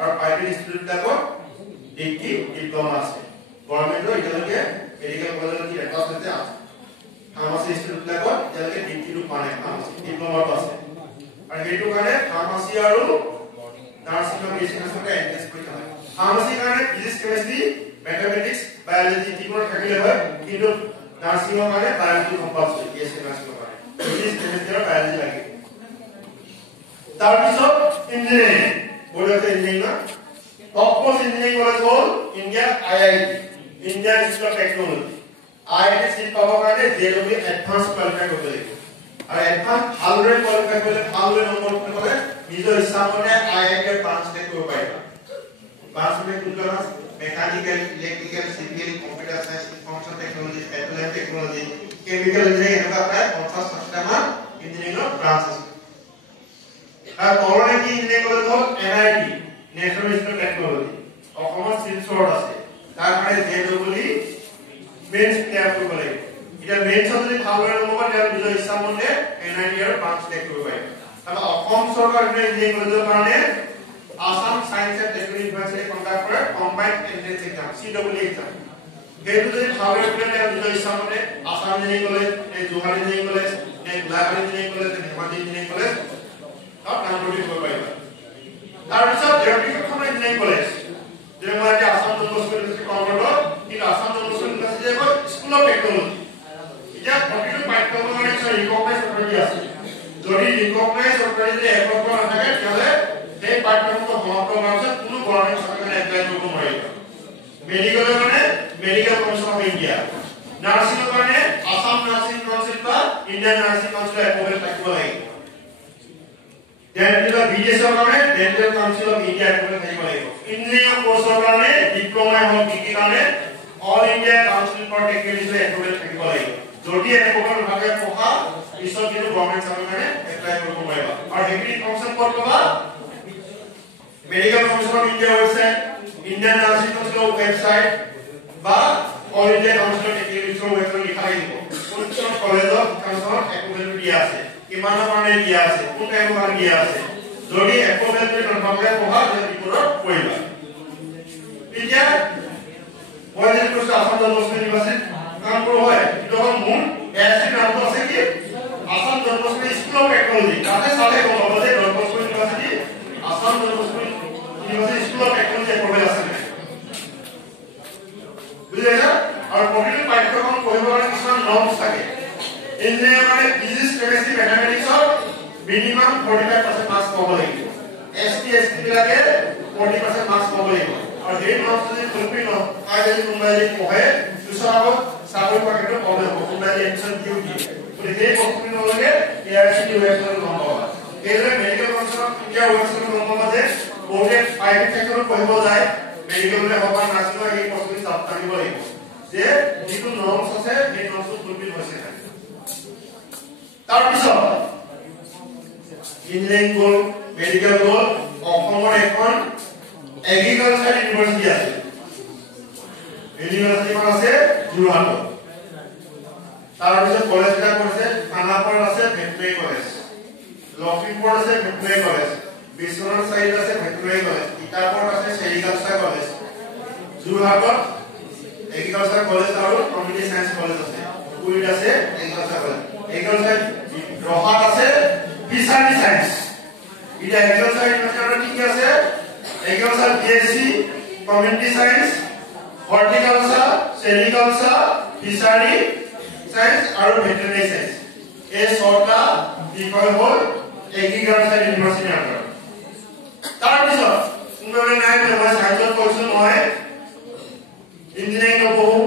আৰু private institute বিলাকত degree diploma আছে গভৰ্ণমেণ্টৰ এতিয়ালৈকে মেডিকেল কলেজত কি ৰেকৰ্ড আছে ফাৰ্মাসী ইনষ্টিটিউট বিলাকত এতিয়ালৈকে ডিগ্ৰীটো পোৱা নাই ফাৰ্মাসী ডিপ্লোমাটো আছে আৰু সেইটো কাৰণে ফাৰ্মাসী আৰু নাৰ্ছিং মেডিচিন আছে এন্ট্ৰেন্স পৰীক্ষা হয় ফাৰ্মাসী কাৰণে ফিজিক্স কেমিষ্ট্ৰি মেথমেটিক্স বায়োলজি তিনিটা থাকিলে হয় কিন্তু নাৰ্ছিংৰ কাৰণে বায়োলজি কম্পালসৰি এছ নাৰ্ছিংৰ কাৰণে ফিজিক্স কেমিষ্ট্ৰি আৰু বায়োলজি লাগে তাৰ পিছত ইঞ্জিনিয়াৰিং বড়ো ইঞ্জিনিয়াৰিং টপমোস্ট ইঞ্জিনিয়াৰিং কলেজ হ'ল India IIT Indian institute of technology IIT seat পাবৰ কাৰণে জেডব্লিউ এডভান্স কোৱালিফাই কৰিব লাগিব আৰু এডভান্স ভালদৰে কোৱালিফাই কৰিলে ভালদৰে নম্বৰ পালে নিজৰ ইচ্ছা মতে আইআইটি ব্ৰাঞ্চ তে কৰিব পাৰিবা ব্ৰাঞ্চ মানে কোনটো mechanical electrical civil computer science information technology applied technology chemical engineering এনেকুৱা প্ৰায় 50 মান ইঞ্জিনিয়াৰিংৰ ব্ৰাঞ্চ আছে আৰু তলৰে কি ইঞ্জিনিয়াৰিং কলেজ হ'ল NIT national institute of technology অসমৰ শিলচৰত আছে তাৰ কাৰণে জেডব্লিউ মেইনছ ক্লিয়াৰ কৰিব লাগিব এটা মেইনছ যদি ভালদৰে নম্বৰ তেওঁ নিজৰ ইচ্ছা মতে এনআইটি আৰু ব্ৰাঞ্চ তে কৰিব পাৰিব আৰু অসম চৰকাৰৰ ইঞ্জিনিয়াৰিং কলেজৰ কাৰণে Assam Science and Technology University conduct for combined entrance exam CWE exam যেহেতু যদি ভাবে প্লেন এর দুটো ইচ্ছা মতে আসাম ইঞ্জিনিয়ারিং কলেজ এই জোহার ইঞ্জিনিয়ারিং কলেজ এই গোলাঘাট ইঞ্জিনিয়ারিং কলেজ এই ধেমাজি ইঞ্জিনিয়ারিং কলেজ তাও নামভৰ্তি কৰিব পাৰিবা তাৰ পিছত দেওপিখন ইঞ্জিনিয়াৰিং কলেজ যে মই যে আসাম ইউনিভাৰ্চিটি কৰ্ণাটক কিন্তু আসাম ইউনিভাৰ্চিটি এখন স্কুল অফ টেকনলজি এটা প্ৰতিটো পাঠ্যক্ৰমৰ কাৰণে ৰিকগনাইজ অথৰিটি আছে যদি ৰিকগনাইজ অথৰিটি একত্ৰ নাথাকে তেতিয়াহ'লে এই পাঠ্যক্ৰমটো সমাপ্ত হোৱাৰ পিছত কোনো গভৰ্ণমেণ্ট চৰকাৰে এপ্লাই কৰিব নোৱাৰিব মেডিকেলৰ কাৰণে মেডিকেল কমিশ্যন অফ ইণ্ডিয়া নাৰ্ছিঙৰ কাৰণে আসাম নাৰ্ছিং কাউন্সিল বা ইণ্ডিয়ান নাৰ্ছিং কাউন্সিলৰ এপ্ৰুভেল থাকিব লাগিব ডেণ্টেল বিডিএছৰ কাৰণে dental council of India approval থাকিব লাগিব ইঞ্জিনিয়াৰিং কোৰ্চৰ কাৰণে ডিপ্লোমা হওক ডিগ্ৰী কাৰণে অল ইণ্ডিয়া কাউন্সিল ফৰ টেকনলজিৰ এপ্ৰুভেল থাকিব লাগিব যদি এপ্ৰুভেল নাথাকে পঢ়া পিছত কিন্তু গভৰ্ণমেণ্ট চৰকাৰে এপ্লাই কৰিব নোৱাৰিব আৰু ডিগ্ৰী ফাংচন ক'ত পাবা Medical Council of India website, Indian Nursing Council website, বা All India Council of Technology website লিখা থাকিব কোন কলেজত কাউন্সিল এপ্ৰুভেল দিয়া আছে কিমানৰ কাৰণে দিয়া আছে কোন টাইমৰ কাৰণে দিয়া আছে যদি এপ্ৰুভেল নথকা পঢ়া যে ৰিপৰ্টত পঢ়িবা এতিয়া মই যে কৈছো আসাম ইউনিভাৰ্চিটি কাম কৰোঁ হয় যখন মূল এসি নামটো আছে কি Assam university school of technology তাতে চালে গম পাব যে university Assam university school of technology approval আছে বুঝাইছা আৰু প্ৰতিটো পাঠ্যক্ৰম পঢ়িবৰ কাৰণে কিছুমান নৰ্মছ থাকে ইঞ্জিনিয়াৰিং মানে ফিজিক্স কেমিষ্ট্ৰি মেথমেটিক্সৰ মিনিমাম 45% মাৰ্কছ পাব লাগিব এসটি এসটি বিলাকে 40% মাৰ্কছ পাব লাগিব আৰু সেই নৰ্মছ যদি ফুলফিল নহয় যদি কোনোবাই পঢ়ে পিছত আকৌ চাকৰি পোৱাৰ ক্ষেত্ৰত প্ৰব্লেম হ'ব কোনোবাই এডমিশ্যন দিও দিয়ে গতিকে সেই বস্তুটো নলগে এআইচিটি ৱেবছাইটত গম পাবা এইদৰে মেডিকেল কাউন্সিল অফ ইণ্ডিয়া ৱেবছাইটত গম পাবা যে বহুতে প্ৰাইভেট সেক্টৰত পঢ়িব যায় মেডিকেললৈ হওক বা নাৰ্ছিঙৰ সেই বস্তুটো জানিব লাগিব যে যিটো নৰ্মছ আছে সেই নৰ্মছটো ফুলফিল হৈছে তাৰপিছত ইঞ্জিনিয়াৰিং গ'ল মেডিকেল গ'ল অসমৰ এখন এগ্ৰিকালচাৰ ইউনিভাৰ্চিটি আছে ইউনিভাৰ্চিটিখন আছে যোৰহাটত তাৰপিছত কলেজবিলাক আছে খানাপাৰাত আছে ভেটেনাৰী কলেজ লখিমপুৰত আছে ভেটেনাৰী কলেজ বিশ্বনাথ চাৰিআলিত আছে ভেটেনাৰী কলেজ ইটাপত আছে চেৰিকালচাৰ কলেজ যোৰহাটত এগ্ৰিকালচাৰ কলেজ আৰু কমিউনিটি সায়েন্স কলেজ আছে পুৰীত আছে এগ্ৰিকালচাৰ কলেজ এগ্ৰিকালচাৰ ৰহাত আছে ফিচাৰী সায়েন্স এটা এগ্ৰিকালচাৰ ইউনিভাৰ্চিটি কি আছে agriculture BSc community science horticulture sericulture fishery science আৰু ভেটেনাৰী সায়েন্স এই ছটা বিষয় হ'ল এগ্ৰিকালচাৰ ইউনিভাৰ্চিটিৰ আণ্ডাৰত তাৰপিছত কোনোবাই নাই মই সায়েন্সত কৈছো নহয় ইঞ্জিনিয়াৰিং নপঢ়ো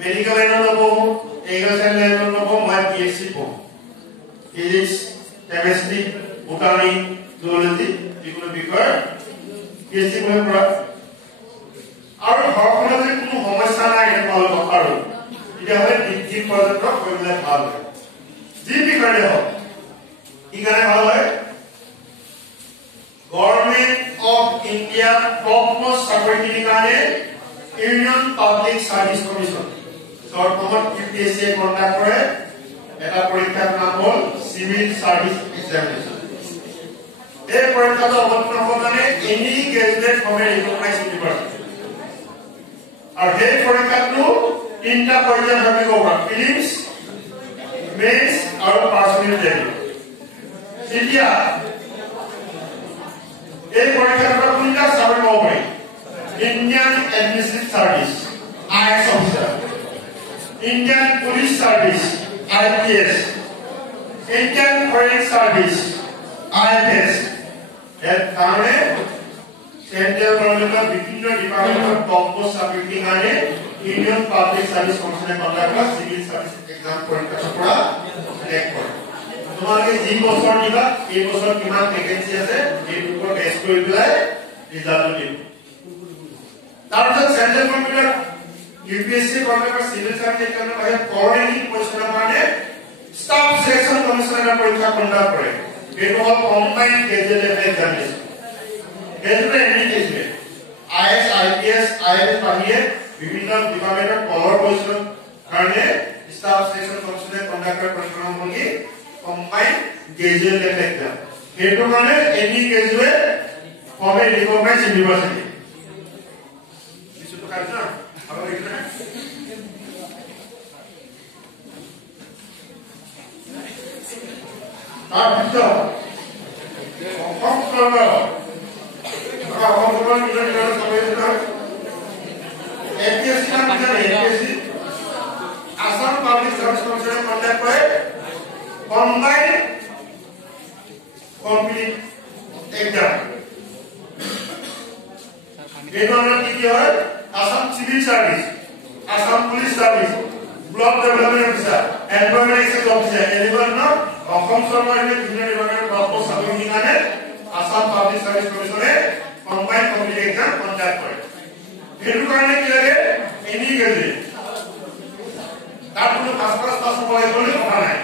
মেডিকেল লাইনত নপঢ়ো এগ্ৰিকালচাৰ লাইনত নপঢ়ো মই পিএইচডি পঢ়ো ফিজিক্স কেমিষ্ট্ৰি বোটানী জুলজি যিকোনো বিষয়ৰ পিএইচডি পঢ়িব পৰা আৰু ঘৰখনত যদি কোনো সমস্যা নাই তেওঁলোকক আৰু তেতিয়াহ'লে ডিগ্ৰী পৰ্যন্ত কৰিবলৈ ভাল হয় যি বিষয়তে হওক কি কাৰণে ভাল হয় গভৰ্ণমেণ্ট অফ ইণ্ডিয়া টপমোষ্ট চাকৰিখিনিৰ কাৰণে union public service commission short form UPSC conduct কৰে এটা পৰীক্ষাৰ নাম হ'ল সিভিল সাৰ্ভিস এক্সামিনেশন এই পৰীক্ষাটো অৱতীৰ্ণ হ'ব কাৰণে any graduate from A recognised university আৰু সেই পৰীক্ষাটো তিনিটা পৰ্যায়ত ভাগ কৰিব প্ৰিলিমছ মেইনছ আৰু পাৰ্চনেল টেষ্ট এতিয়া এই পৰীক্ষাটো কোনটা চাব পাৰি Indian administrative service IAS officer Indian police service IPS Indian foreign service IFS এর কারণে সেন্ট্রাল গভর্নমেন্টের বিভিন্ন ডিপার্টমেন্টের টপ পোস্ট সাবজেক্টিং আনে ইউনিয়ন পাবলিক সার্ভিস কমিশনের কন্ডাক্ট করা সিভিল সার্ভিস এক্সাম পরীক্ষা করা সিলেক্ট করে তোমাকে যে বছর নিবা এই বছর কিমান ভ্যাকেন্সি আছে এই উপর বেস করে পেলাই রিজাল্ট দিব তারপর সেন্ট্রাল গভর্নমেন্টের UPSC conduct civil service exam এর কোঅর্ডিনেটিং পজিশনের মানে স্টাফ সিলেকশন কমিশনের পরীক্ষা কন্ডাক্ট করে এটা হল কম্বাইন্ড গ্রাজুয়েট এক্সামিনেশন এজন্য এমনি কেসে IAS IPS IFS বাহিরে বিভিন্ন ডিপার্টমেন্টের কলর পজিশন কারণে স্টাফ সিলেকশন কমিশনের কন্ডাক্টর পরীক্ষা হলি কম্বাইন্ড গ্রাজুয়েট এক্সাম এটো মানে any graduate from a recognised university কিছু তো কাজ না আবার এখানে তারপর আসাম পাবলিক সার্ভিস কমিশনের কন্ডাক্ট করে কম্বাইন্ড কমপ্লিট এক্সাম এই ধরনের কি হয় Assam civil service Assam police service block development officer environment exchange officer এলিভার না অসম সরকারের বিভিন্ন ডিপার্টমেন্টের টপ পোস্ট সাবজেক্টিং আনে আসাম পাবলিক সার্ভিস কমিশনে কম্বাইন্ড কমপ্লিট এক্সাম কন্ডাক্ট করে এর কারণে কি লাগে এনি গ্রেজুয়েট তার কোনো পাস বলে বলে কথা নাই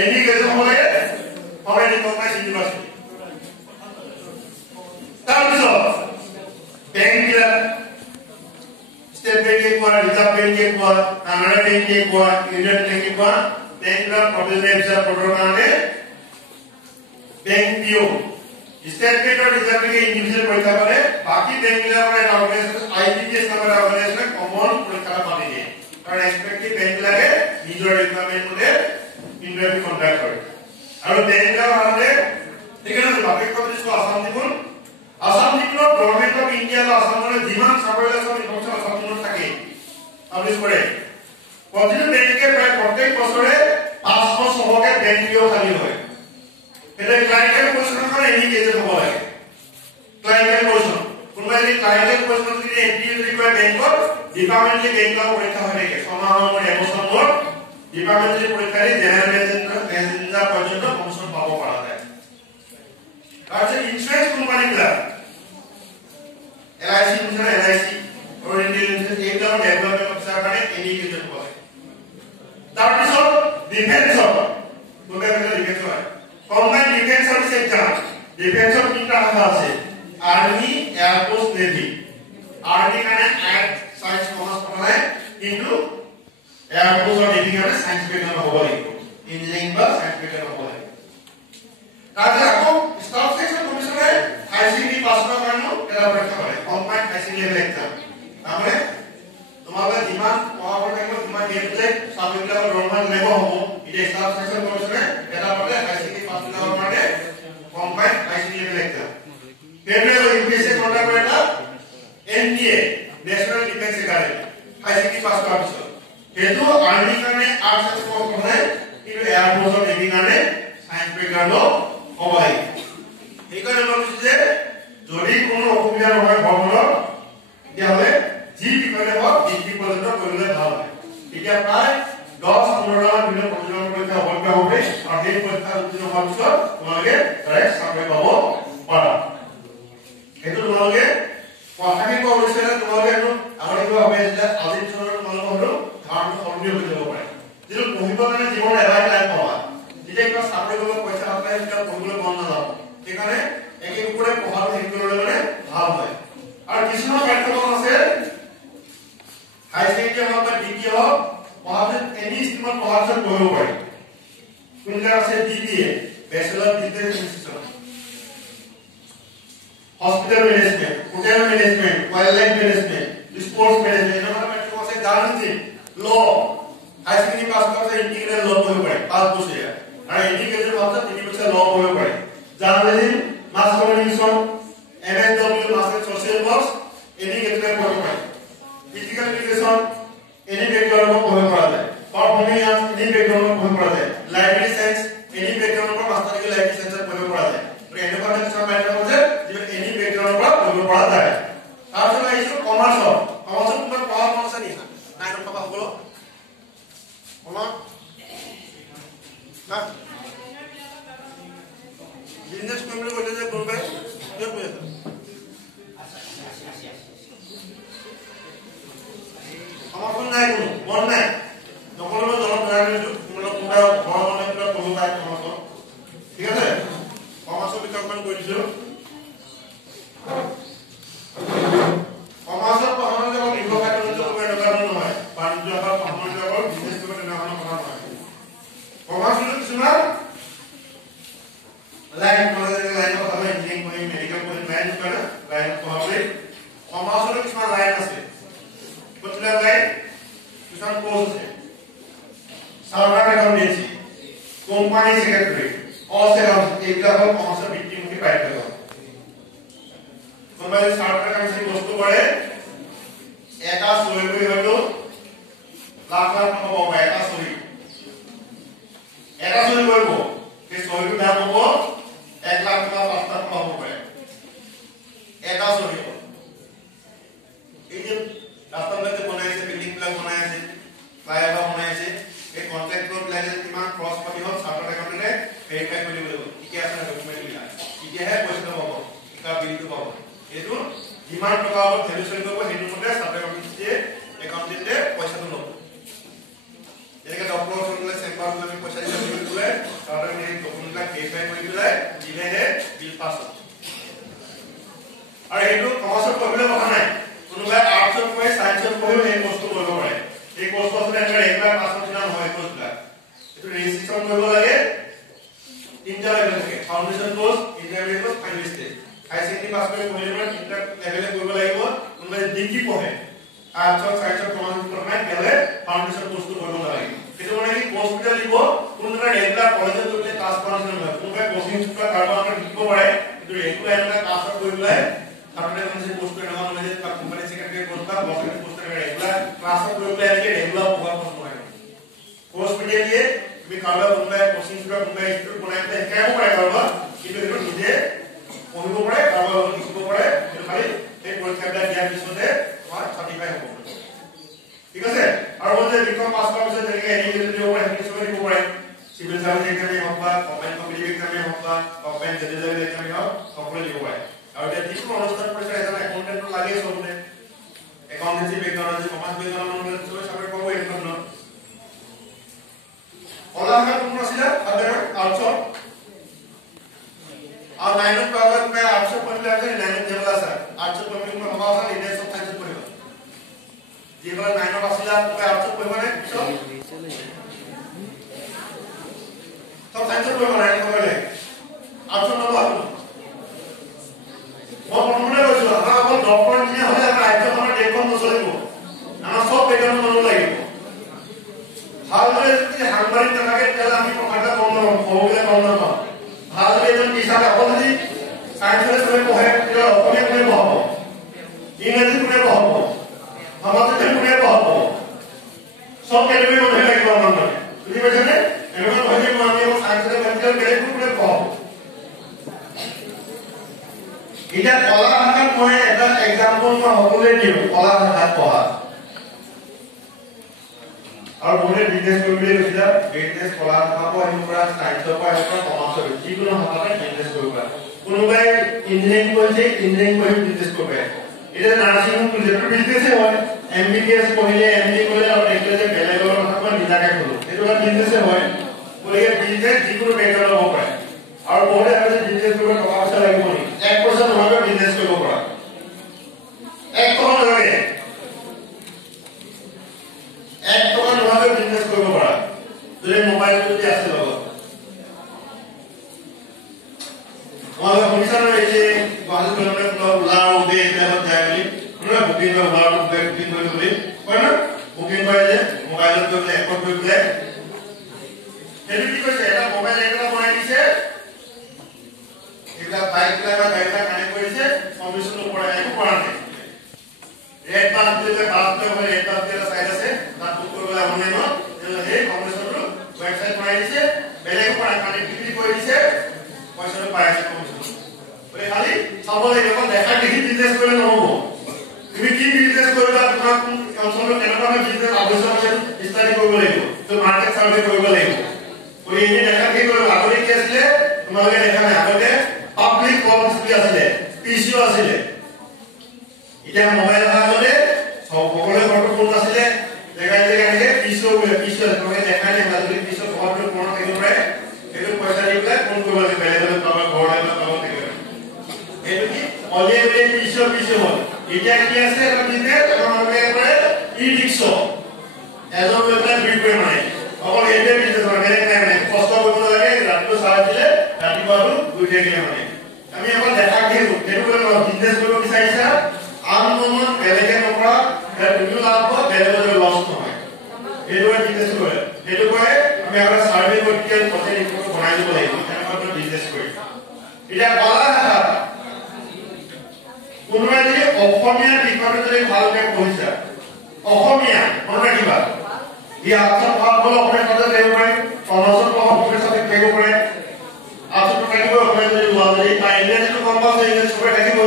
এনি গ্রেজুয়েট হলে ফরেন রিকগনাইজড ইউনিভার্সিটি তারপর ব্যাংক স্টেট ব্যাংকে কোয়া রিজার্ভ ব্যাংকে কোয়া কানাডা ব্যাংকে কোয়া ইউনিয়ন ব্যাংকে কোয়া ব্যাংকরা প্রভিডেন্ট এক্সাম প্রোগ্রামে ব্যাংক পিও স্টেট ব্যাংক और रिजर्व बैंक इंडिविजुअल परीक्षा करे बाकी बैंक गुला মানে অর্গানাইজেশন আইবিপিএস নামের অর্গানাইজেশন কমন পরীক্ষা পাবে দিয়ে কারণ এক্সপেক্টিভ ব্যাংক লাগে নিজের রিকোয়ারমেন্ট মধ্যে ইন্টারভিউ কন্ডাক্ট করে আর ব্যাংকরা হলে এখানে public commission Assam Dibon government of India বা আসামের জীবন সাবরেশন ইনফরমেশন আসাম থাকে পাবলিশ করে প্রতিটি ব্যাংকে প্রায় প্রত্যেক বছরে 500 সহকে ব্যাংক পিও খালি হয় এটা ক্লায়েন্টের পজিশন করে এনি কেসে হব লাগে ক্লায়েন্টের পজিশন কোনবা যদি ক্লায়েন্টের পজিশন যদি এন্ট্রি রিকোয়ার ব্যাংকর ডিপার্টমেন্টলি ব্যাংকর পরীক্ষা হয় নাকি সমাহ মানে এবছর মোর ডিপার্টমেন্টলি পরীক্ষারে জেনারেল ম্যানেজার পর্যন্ত প্রমোশন পাবো পারা যায় আচ্ছা ইন্স্যুরেন্স কোম্পানিগুলা LIC বুঝনা LIC और ইন্ডিয়ান এইটা ডেভেলপমেন্ট অফিসার মানে এনি কেসে হব লাগে তারপর ডিফেন্স তোমরা ডিফেন্স হয় combined defence service exam defence of তিনটা ভাগ আছে army air force navy army মানে এট সায়েন্স কমার্স পড়ায় কিন্তু এয়ার ফোর্স আর নেভি মানে সায়েন্স ব্যাকগ্রাউন্ড হবে লাগিব ইঞ্জিনিয়ারিং বা সায়েন্স ব্যাকগ্রাউন্ড হবে লাগিব তাহলে আকৌ স্টাফ সিলেকশন কমিশনে আইসিটি পাস করার জন্য এটা পরীক্ষা করে কম্বাইন্ড আইসিটি লেভেল এক্সাম তাহলে তোমাদের ডিমান্ড পড়াবার থাকলে তোমার DFA subject level Roman level হবে এটা স্টাফ সিলেকশন কমিশনে এটা পড়লে আইসিটি পাস করার মানে কম্বাইন্ড আইসিটি লেভেল এক্সাম কেন্দ্রীয় ইউপিএসসি কন্ডাক্ট করে না NDA national defence academy ICT pass করার পিছত যেহেতু আর্মি কারণে আর্টস এন্ড স্পোর্টস পড়ায় কিন্তু এয়ার ফোর্স আর নেভি কারণে সায়েন্স ব্যাকগ্রাউন্ড হবে এই কারণে বলছি যে যদি কোনো অসুবিধা হয় ভ্ৰমণৰ তাহলে জি বিকলে হোক ডিগ্রি পর্যন্ত করলে ভালো হয় এটা প্রায় 10-15 বিভিন্ন প্রতিযোগিতা পরীক্ষা হবে আর এই পরীক্ষা উত্তীর্ণ হওয়ার পর তোমাকে ডাইরেক্ট সার্ভে পাবো পারা এটো তোমাকে কথাকে কইছে তোমাকে আমার কি হবে যে আজিৰ চনৰ মনহৰ ধাৰণ সলনি হৈ যাব পাৰে যেটো পঢ়িব কাৰণে জীৱন এৰাই টাইম পাবা যেতিয়া কিবা চাকৰি কৰিব পইচা নাপায় তেতিয়া পঢ়িবলৈ মন নাযাব সেইকাৰণে একে উপৰে পঢ়াটো হেৰি কৰিলে মানে ভাল হয় আৰু কিছুমান পাঠ্যক্ৰম আছে হাই সেকেন্ডাৰী হওক বা ডিগ্ৰী হওক পঢ়াটো এনি স্ট্ৰীমত পঢ়াটো পঢ়িব পাৰি কোনটা আছে DBA bachelor business administration management, hotel management, wildlife management, sports management, এনেকুৱা মেট্ৰিক আছে journalism, law, high secondary pass কৰাৰ ইন্টিগ্ৰেটেড law পঢ়িব পাৰে 5 বছৰীয়া আৰু ইন্টিগ্ৰেটেড ভাষা 3 বছৰীয়া law পঢ়িব পাৰে জাৰ্নেলিজম মাছ কমিউনিকেশ্যন MSW মাছ সোশ্যাল ওয়াৰ্কস এনি ক্ষেত্ৰে পঢ়িব পাৰে ফিজিক্যাল এডুকেশ্যন এনি ব্যাকগ্ৰাউণ্ডৰ পঢ়িব পৰা যায় পাৰফৰ্মিং আৰ্টছ এনি ব্যাকগ্ৰাউণ্ডৰ পঢ়িব পৰা যায় লাইব্ৰেৰী সায়েন্স এনি ব্যাকগ্ৰাউণ্ডৰ মাস্টাৰ ডিগ্ৰী লাইব্ৰেৰী সায়েন্সৰ পঢ়িব পৰা যায় আৰু এনেকুৱা কিছুমান মেথড আছে যিবোৰ এনি ব্যাকগ্ৰাউণ্ডৰ পঢ়িব পৰা যায় তাৰপিছত আহিছো কমাৰ্চৰ তোমাৰ পাৱাৰ আছে নি নাই নকবা হবলো কমা না বিজনেস কৰিলে কৈছে যে কোনবাই কি কৈ আছে আমাৰ নাই কোনো মন নাই নকলমে জনক ধৰাই দিছো তোমালোক কোনবা ঘৰ বনাই কিবা কলো পাই কমাছ ঠিক আছে কমাছৰ বিকল্পন কৰি দিছো কমাছৰ পঢ়ানো যে ব্যৱসায় কৰিব এনেকুৱা নহয় বাণিজ্য বা সামগ্ৰী বা বিজনেছ কৰিব তেনেকুৱা কথা নহয় কমাছৰ কিছুমান লাইন কথা ইঞ্জিনিয়াৰিং কৰি মেডিকেল কৰি লাইন কৰে লাইন পঢ়াবলৈ কমাছৰ কিছুমান লাইন আছে কতলা লাইন কিছুমান কোর্স আছে সার্ভার অ্যাকাউন্টেন্সি কোম্পানি সেক্রেটারি অসেকাউন্ট এগুলা হল কমার্সের ভিত্তিমুখী পাঠ্যক্রম কোম্পানি সার্ভার অ্যাকাউন্টেন্সি বস্তু করে এটা সই করে হলো লাখ লাখ টাকা পাবো এটা সই করব সেই সইটোৰ দাম হ'ব 1 লাখ টাকা 5 লাখ টাকা হ'ব পাৰে এটা সই এই যে ৰাস্তাগুলোতে বনাইছে বিল্ডিং বিলাক বনাইছে ফ্লাইওভাৰ বনাইছে এই কন্ট্ৰাক্টৰ বিলাকে কিমান ক্ৰছ পাতি হ'ল চাৰ্টাৰ একাউণ্টে ভেৰিফাই কৰি দিব লাগিব কি আছে ডকুমেন্ট বিলাক তেতিয়াহে পইচাটো পাব কা বিলটো পাব এইটো যিমান টকা হ'ব ভ্যালুয়েশন কৰিব হেতু মতে চাৰ্টাৰ একাউণ্টে পইচাটো ল'ব যেনেকৈ ডক্টৰ ওচৰলৈ চেম্বাৰত আমি পইচা দিব লাগিলে চাৰ্টাৰ ডকুমেন্ট বিলাক ভেৰিফাই কৰি পেলাই দিলেহে বিল পাছ হ'ব আৰু এইটো কমাৰ্চৰ পঢ়িলে কথা নাই কোনোবাই আৰ্টছৰ পঢ়ে সায়েন্সৰ পঢ়েও এই কোৰ্সটো কৰিব পাৰে এই কোৰ্সটো আসলে এটা একবাৰ পাছ কৰা নহয় কোৰ্সটা এটো ৰেজিষ্ট্ৰেচন কৰিব লাগে তিনটা লেভেল থাকে foundation course intermediate course final stage high secondary pass কৰি পঢ়িলে মানে তিনটা লেভেলে কৰিব লাগিব কোনোবাই ডিগ্ৰী পঢ়ে আৰ্টছৰ সায়েন্সৰ কমাৰ্চৰ নাই গেলে ফাউন্ডেশন কোৰ্সটো কৰিব লাগে কিন্তু মানে কি কোৰ্স বিটা লিব কোনটা ৰেগুলাৰ কলেজত গৈ ক্লাছ কৰা নহয় কোনোবাই কোচিং স্কুলৰ কাৰবাৰ লিখিব পাৰে কিন্তু ৰেগুলাৰ এটা ক্লাছ কৰিবলৈ সাধাৰণতে মানে পোষ্ট কৰা নহয় যে কোম্পানী সেক্ৰেটাৰী পোষ্ট বা ব্লক সেক্ৰেটাৰী পোষ্ট কৰে ৰেগুলাৰ ক্লাছ কৰিব লাগে ৰেগুলাৰ পঢ়াৰ প্ৰশ্ন হয় কোৰ্স মিডিয়া দিয়ে তুমি কাৰবা কোনবাই কোচিং স্কুলৰ কোনবাই ইনস্টিটিউট বনাই পেলাই শিকাব পাৰে কাৰবা কিন্তু এটো নিজে পঢ়িব পাৰে কাৰবা লিখিব পাৰে এটো খালি এই পৰীক্ষাটা দিয়াৰ পিছতে তোমাৰ সাৰ্টিফাই হ'ব ঠিক আছে আৰু মানে বিকম পাছ কৰাৰ পিছত যেনেকৈ এনি দিব পাৰে সেইটো সব দিব পাৰে সিভিল সাৰ্ভিস এক্সামে হওক বা কম্পানী কম্পিটিটিভ এক্সামে হওক বা কম্পানী জেনেৰেল এক্সামে হওক সকলো দিব পাৰে আৰু এটা যিকোনো অনুষ্ঠান পৰীক্ষা এজন একাউন্টেন্ট লাগে সবতে একাউন্টেন্সি বেকগ্ৰাউণ্ড আছে কমাৰ্চ বেকগ্ৰাউণ্ড আছে সব চাকৰি পাব এই ধৰণৰ কলাশাখা কোন আছিল সাধাৰণ আৰ্টছৰ আৰু নাইনত পাওয়া গ'ল আৰ্টছৰ পঢ়িলে আছে নাইনত যেবল আছে আৰ্টছৰ পঢ়িলে মই ভাবা আছে ইন্ডিয়ান সব সায়েন্সত পঢ়িব যেবল নাইনত আছিল আৰ্টছৰ পঢ়িব নাই সব সায়েন্সত পঢ়িব নাই কবলে আৰ্টছৰ নপঢ়া মই প্ৰথমতে কৈছো আমাৰ ডক্টৰ ইঞ্জিনিয়াৰ হ'লে আমাৰ ৰাজ্যখনৰ দেশখন নচলিব আমাৰ সব বেকগ্ৰাউণ্ড মানুহ লাগিব ভালদৰে যদি সাংবাদিক নাথাকে তেতিয়াহ'লে আমি প্ৰকাশটা কম নহ'ম সৰুকে কম নহ'ম ভালদৰে এজন টিচাৰ অকল যদি সায়েন্সৰে চবে পঢ়ে তেতিয়া অসমীয়া কোনে পঢ়াব ইংৰাজী কোনে পঢ়াব সমাজত কোনে পঢ়াব সব কেটেগৰী মানুহ লাগিব আমাৰ মানে বুজি পাইছেনে এনেকুৱা নহয় যে আমি সায়েন্সৰে মেডিকেল বেলেগ কোনে পঢ়াব এটা কলা শাখাত মই এটা এক্সাম্পল মই সকলোৱে দিওঁ কলা শাখাত পঢ়া আৰু বহুতে বিজনেছ কৰিবলৈ গৈছিল বিজনেছ কলা শাখাৰ পৰা আহিব পৰা সায়েন্সৰ পৰা আহিব পৰা কমাৰ্চৰ যিকোনো শাখাতে বিজনেছ কৰিব পাৰে কোনোবাই ইঞ্জিনিয়াৰিং কৰিছে ইঞ্জিনিয়াৰিং কৰি বিজনেছ কৰিব পাৰে এটা নাৰ্ছিং হোম খুলিছে বিজনেছে হয় MBBS পঢ়িলে MD কৰিলে আৰু দেখিলে যে বেলেগৰ কথা কৈ নিজাকে খোলো এইটো এটা বিজনেছে হয় গতিকে বিজনেছ যিকোনো বেকগ্ৰাউণ্ড হ'ব পাৰে আৰু বহুতে ভাবে বিজনেছ কৰিব টকা পইচা লাগিব নেকি 1% নহয় বিজনেছ কৰিব পৰা 1% নহয় 1% নহয় বিজনেছ কৰিব পৰা যদি মোবাইল যদি আছে লগত মই শুনিছানে এই যে গুৱাহাটী বুকিং কৰা ওলাটো বুকিং কৰি লবি হয় না বুকিং কৰে যে মোবাইলত গৈ এপত গৈ পেলাই সেইটো কি কৈছে এটা মোবাইল এটা বনাই দিছে এটা বাইক বা গাড়ীটা কানেক্ট কৰিছে কমিশন পৰা একো কৰা নাই ৰেড বাস দিলে বাস দিলে ৰেড বাস দিলে সাইড আছে তাত বুক কৰিবলৈ অনলাইন এই কমিশনটো ওয়েবসাইট বনাই দিছে বেলেগ পৰা কানেক্টিভিটি কৰি দিছে পইচাটো পাই আছে কমিশন ওই খালি চাব লাগিব দেখা দেখি বিজনেস কৰিলে নহব তুমি কি বিজনেস কৰিবা তোমাক কনসেপ্ট কেনেকুৱা বিজনেস আৱশ্যক আছে ষ্টাডি কৰিব লাগিব তো মাৰ্কেট সাৰ্ভে কৰিব লাগিব ওই এই দেখা কি কৰিব আগতে কি আছিল তোমালোকে দেখা নাই আগতে পাবলিক কমছ কি আছিল পিসিও আছিল এতিয়া মোবাইল আহালে সকলোৱে ফটো ফোন আছিল দেখাই দেখাই পিসিও তোমালোকে দেখা নাই মাজুলি পিসিও ফটো ফোন থাকিব পাৰে এইটো পইচা দি পেলাই ফোন কৰিব লাগে বেলেগ কাৰোবাৰ ঘৰলৈ কাৰোবাৰ থাকিব এটো কি অলৰেডি পিসিও হল এটা কি আছে এটা বিজনেস তোমালোকে কৰে ই ৰিক্সা এজন লোকে বিক্ৰি মানে অকল এতে বিজনেস মানে নাই কষ্ট কৰিব লাগে ৰাতিপুৱা চাহ দিলে ৰাতিপুৱা উঠে গিয়ে মানে আমি অকল দেখা কি সেইটো বিজনেস কৰিব বিচাৰিছা আনমন বেলেগে নকৰা তুমি লাভ বেলেগৰ লছ নহয় এইটো বিজনেস কৰে সেইটো কৰে আমি আমাৰ সাৰ্ভে কৰি পথে ৰিপোৰ্ট বনাই দিব লাগিব কেনেকৈ বিজনেস কৰি এটা বালা কোনোবাই যদি অসমীয়া বিষয়টো যদি ভালকে পঢ়িছা অসমীয়া মনে ৰাখিবা ই আচ্ছা ভাল বল অসমীয়া কথা দেব পাৰে সমাজৰ অসমীয়া সাথে দেব পাৰে আচ্ছা থাকিব অসমীয়া যদি ওলা যদি ইংৰাজীটো কম পাছে ইংৰাজী সবে থাকিব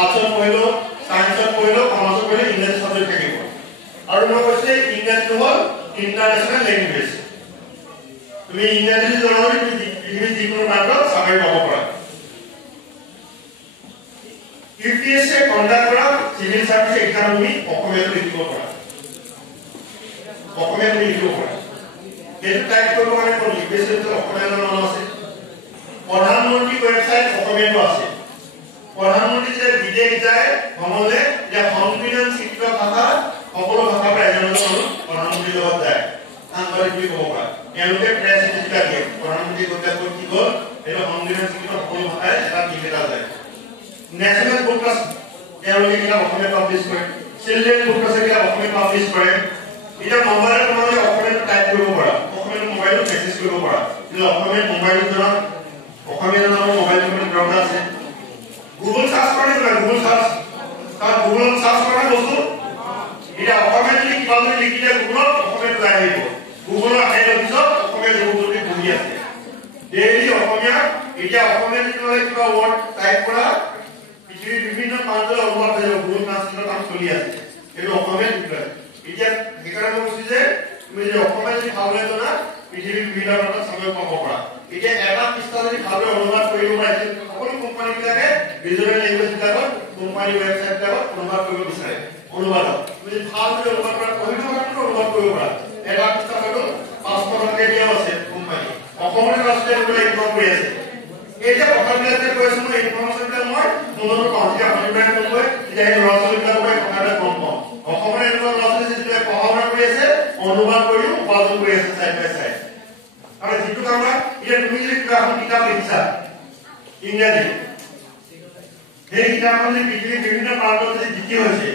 আচ্ছা পঢ়িলো সায়েন্সত পঢ়িলো সমাজত পঢ়িলো ইংৰাজী সাবজেক্ট থাকিব আৰু মই কৈছে ইংৰাজী হ'ল ইন্টাৰনেশ্যনেল ল্যাঙ্গুৱেজ তুমি ইংৰাজী জানিলে তুমি যিকোনো মাত্ৰাত চাকৰি পাব পাৰা UPSC কন্ডাক্ট কৰা সিভিল সাৰ্ভিস এক্সাম তুমি অসমীয়াত লিখিব পাৰা অসমীয়াত লিখিব পাৰা এইটো টাইপ কৰিব কাৰণে কোন UPSC ৰ অসমীয়াত নাম আছে প্ৰধানমন্ত্ৰী ওয়েবসাইট অসমীয়াত আছে প্ৰধানমন্ত্ৰী যে বিদেশ যায় ভ্ৰমণলে যে সংবিধান স্বীকৃত ভাষা সকলো ভাষা পৰা এজন প্ৰধানমন্ত্ৰীৰ লগত যায় সাংবাদিক বুলি ক'ব পাৰা তেওঁলোকে প্ৰেছ ৰিলিজ দিয়ে প্ৰধানমন্ত্ৰী গৈ কি গ'ল এইটো সংবিধান স্বীকৃত সকলো ভাষাৰে এটা টিম এটা যায় ন্যাশনাল বুক ট্ৰাস্ট তেওঁলোকে কিবা অসমীয়া পাবলিশ কৰে চিলড্ৰেন বুক ট্ৰাস্ট কিবা অসমীয়া পাবলিশ কৰে এটা মোবাইলত তোমালোকে অসমীয়া টাইপ কৰিব পাৰা অসমীয়া মোবাইলত মেছেজ কৰিব পাৰা কিন্তু অসমীয়া মোবাইলত জনা অসমীয়া জনা মোবাইল নম্বৰ দৰকাৰ আছে গুগল সাৰ্চ কৰে গুগল সাৰ্চ তাৰ গুগল সাৰ্চ কৰা বস্তু এটা অসমীয়া যদি কিবা যদি লিখিলে গুগলত অসমীয়া ওলাই আহিব গুগলৰ আহিলে পিছত অসমীয়া যোগটো বহি আছে ডেইলি অসমীয়া এতিয়া অসমীয়া যদি কিবা ওয়ার্ড টাইপ কৰা বিভিন্ন প্ৰান্তৰ অনুবাদ হৈ গুগল ট্ৰান্সলেটৰ কাম চলি আছে এইটো অসমীয়া বিষয় এতিয়া সেইকাৰণে মই কৈছো যে তুমি যদি অসমীয়া যদি ভালদৰে জনা পৃথিৱীৰ বিভিন্ন প্ৰান্তত চাব পাব পাৰা এতিয়া এটা পৃষ্ঠা যদি ভালদৰে অনুবাদ কৰিব পাৰে সকলো কোম্পানী বিলাকে ৰিজনেল লেংগুৱেজ বিলাকত কোম্পানী ৱেবছাইট বিলাকত অনুবাদ কৰিব বিচাৰে অনুবাদত তুমি যদি ভালদৰে অনুবাদ কৰা পঢ়িব কাৰণে অনুবাদ কৰিব পাৰা এটা পৃষ্ঠা হয়তো 500 টকাকে দিয়া আছে কোম্পানী অসমতে ৰাষ্ট্ৰীয় লেংগুৱেজ ইনকম কৰি আছে এতিয়া কথাবিলাকে কৈছো মই ইনফৰমেশন বিলাক মই মনত পাওঁতিয়া অনিবাৰ্য নকয় এতিয়া এই ল'ৰা-ছোৱালীবিলাক মই কথাটা গম পাওঁ অসমৰ এনেকুৱা ল'ৰা-ছোৱালী যিবিলাক পঢ়া-শুনা কৰি আছে অনুবাদ কৰি উপাৰ্জন কৰি আছে চাইড বাই চাইড আৰু যিটো কাম এতিয়া তুমি যদি কিবা এখন কিতাপ লিখিছা ইংৰাজী সেই কিতাপখন যদি পৃথিৱীৰ বিভিন্ন প্ৰান্তত যদি বিক্ৰী হৈছে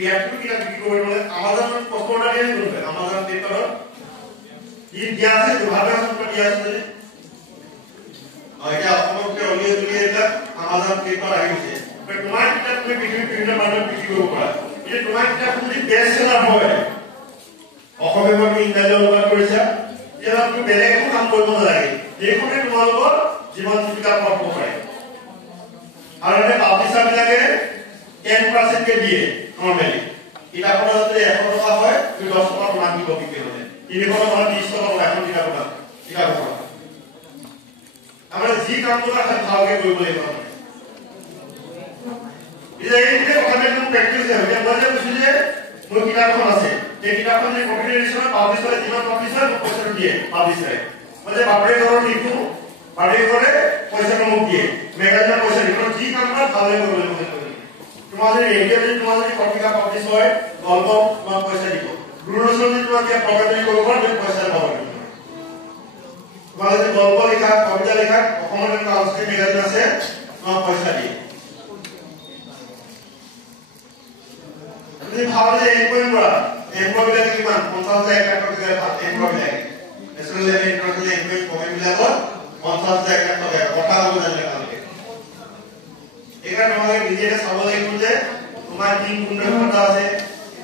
ইয়াতো কিতাপ বিক্ৰী কৰিবলৈ আমাজনত কষ্টটা দিয়ে কোনোবাই আমাজন পেপাৰত ই দিয়া আছে দুভাৱে দিয়া আছে এতিয়া অসমতে অলিয়ে গলিয়ে এটা আমাজন পেপাৰ আহিছে তোমাৰ কিতাপ তুমি পৃথিৱীৰ বিভিন্ন প্ৰান্তত বিক্ৰী কৰিব পাৰা এই তোমাৰ কিতাপ যদি বেষ্ট সেলাৰ হয় অসমীয়া ভাষাত ইংৰাজী অনুবাদ কৰিছা এতিয়া তুমি বেলেগ একো কাম কৰিব নালাগে এইখনে তোমালোকৰ জীৱন জীৱিকা পাব পাৰে আৰু এটা পাব্লিছাৰ বিলাকে 10% কে দিয়ে নৰমালি কিতাপৰ যদি 100 টকা হয় তুমি 10 টকা তোমাক দিব বিক্ৰী হ'লে 300 টকা 30 টকা এখন কিতাপৰ আমৰা জি কামটো আছে ভালকে কৰিব লাগিব এই কথাটো প্ৰেক্টিস হয় যে মই যে কৈছো যে মোৰ কিতাপখন আছে এই কিতাপখন যে কপি এডিশন পাবলিছ কৰে যিমান পাবলিছাৰ পইচা দিয়ে পাবলিছাৰে মই যে বাপৰে ঘৰৰ লিখো বাপৰে ঘৰে পইচা মোক দিয়ে মেগাজিনৰ পইচা দিব জি কামটা ভালকে কৰিব লাগিব তোমাদেৰ ৰেডিও যদি তোমাদেৰ কপিকা পাবলিশ হয় গল্প তোমাক পইচা দিব দূৰদৰ্শন যদি তোমাক প্ৰকাশন কৰিব তুমি পইচা পাবা তোমাদেৰ গল্প লেখা কবিতা লেখা অসমৰ এটা আলোচনী মেগাজিন আছে তোমাক পইচা দিয়ে তুমি ভাবলে যে এনকোয়েন কৰা এনকোয়েন বিলাক কিমান 50,000 এক লাখ টকা এনকোয়েন বিলাক ন্যাশনাল লেভেল ইন্টারন্যাশনাল এনকোয়েন কমেন্ট বিলাকত 50,000 এক লাখ টকা কথা হ'ব জানিলে কালকে এখানে তোমাকে নিজেকে চাব লাগিব যে তোমাৰ কি গুণদক্ষতা আছে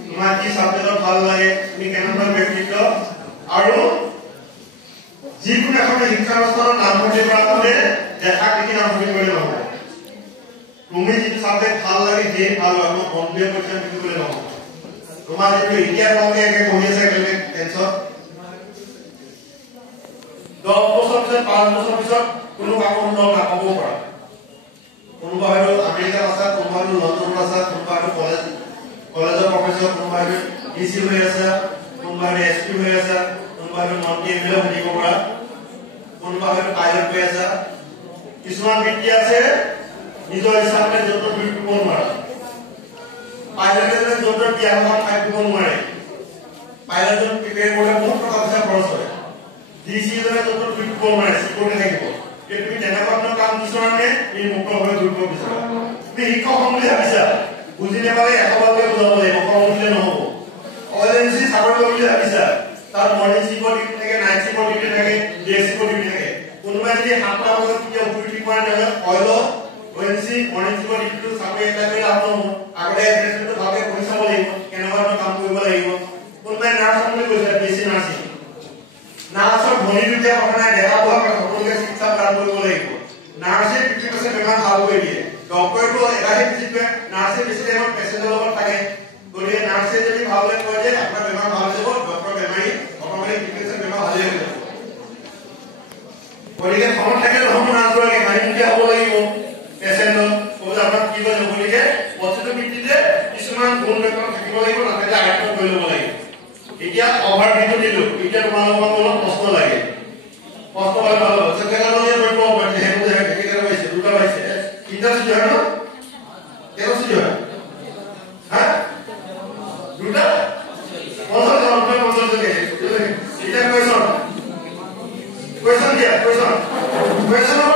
তোমাৰ কি সাবজেক্টত ভাল লাগে তুমি কেনেকুৱা ব্যক্তিত্ব আৰু যিকোনো এখন শিক্ষা অনুষ্ঠানৰ নামভৰ্তি কৰা হ'লে দেখা দেখি নামভৰ্তি কৰিলে নহ'ব তুমি যিটো সাবজেক্ট ভাল লাগে সেই ভাল হ'ব বন্ধুৱে কৈছে সেইটো কৰিলে নহ'ব তোমাৰ যিটো এতিয়া তোমাকে একে পঢ়ি আছে একেলগে টেনচন 10 বছৰ পিছত 5 বছৰ পিছত কোনো কামৰ লগ নাপাব পৰা কোনোবা হয়তো আমেৰিকা আছে কোনোবা হয়তো লণ্ডন আছে কোনোবা হয়তো কলেজৰ প্ৰফেসৰ কোনোবা হয়তো ডিসি হৈ আছে কোনোবা হয়তো এসপি হৈ আছে কোনোবা হয়তো মন্ত্ৰী এমএলএ হৈ থাকিব পৰা কোনোবা হয়তো পাইলট হৈ আছে কিছুমান ব্যক্তি আছে নিজৰ হিচাপে যত বিউটি কৰিব নোৱাৰে পাইলটে যত বিয়াখন খাইব নোৱাৰে পাইলটৰ প্ৰিপেয়াৰ কৰিলে বহুত টকা পইচা খৰচ হয় ডিসি জনে যত বিউটি কৰিব নোৱাৰে সিকিউৰিটি থাকিব তুমি তেনেকুৱা কাম বিচৰানে এই মুক্ত হৈ ঘূৰিব বিচৰা তুমি শিক্ষক হ'ম বুলি ভাবিছা বুজি নাপালে এশবাৰকে বুজাব লাগিব কম বুলিলে নহ'ব অয়েলেঞ্চি চাকৰি কৰিম বুলি ভাবিছা তাৰ মৰ্নিং চিপৰ ডিউটি থাকে নাইট চিপৰ ডিউটি থাকে ডে চিপৰ ডিউটি থাকে কোনোবাই যদি 7টা বজাত কেতিয়া উঠি পোৱা নহয় অইল অয়েলেঞ্চি মৰ্নিং চিপৰ ডিউটিটো চাকৰি এটা কৰি লাভ নহ'ব আগতে এড্ৰেছটো ভালকে পঢ়ি চাব লাগিব কেনেকুৱা কাম কৰিব লাগিব কোনোবাই নাৰ্ছ হ'ম বুলি কৈছে বেছি নাৰ্ছিং নাৰ্ছৰ ভৰি দুটা কথা নাই দেখা পোৱা সকলোকে চিকিৎসা প্ৰদান কৰিব লাগিব নাৰ্ছে 50% বেমাৰ ভাল কৰি দিয়ে ডক্টৰটো এটাহে ভিজিট কৰে নাৰ্ছে বেছি টাইমত পেচেণ্টৰ লগত থাকে গতিকে নাৰ্ছে যদি ভালকে কয় যে আপোনাৰ বেমাৰ ভাল হৈ যাব ডক্টৰ বেমাৰী অট'মেটিক 50% বেমাৰ ভালেই হৈ যাব গতিকে সময় থাকে নহ'ব নাৰ্ছগৰাকী মাইণ্ডীয়া হ'ব লাগিব পেচেণ্টৰ ক'বলৈ আপোনাক কি কৰিব গতিকে বস্তুটো ভিত্তিতে কিছুমান গুণ দক্ষতা থাকিব লাগিব নাথাকিলে আয়ত্ত কৰি ল'ব লাগিব এতিয়া অভাৰভিউ দিলো এতিয়া তোমালোকৰ মনত প্ৰশ্ন লাগে প্ৰশ্ন ভাল হ'ব সেকেন্ডলৈ কৰিব পাৰি হেতু যে কেনেকৈ পাইছে দুটা পাইছে তিনটা সুযোগ হয় ন কেনে সুযোগ হয় হা দুটা পঞ্চাশ এতিয়া কোৱেশ্চন দিয়া কোৱেশ্চন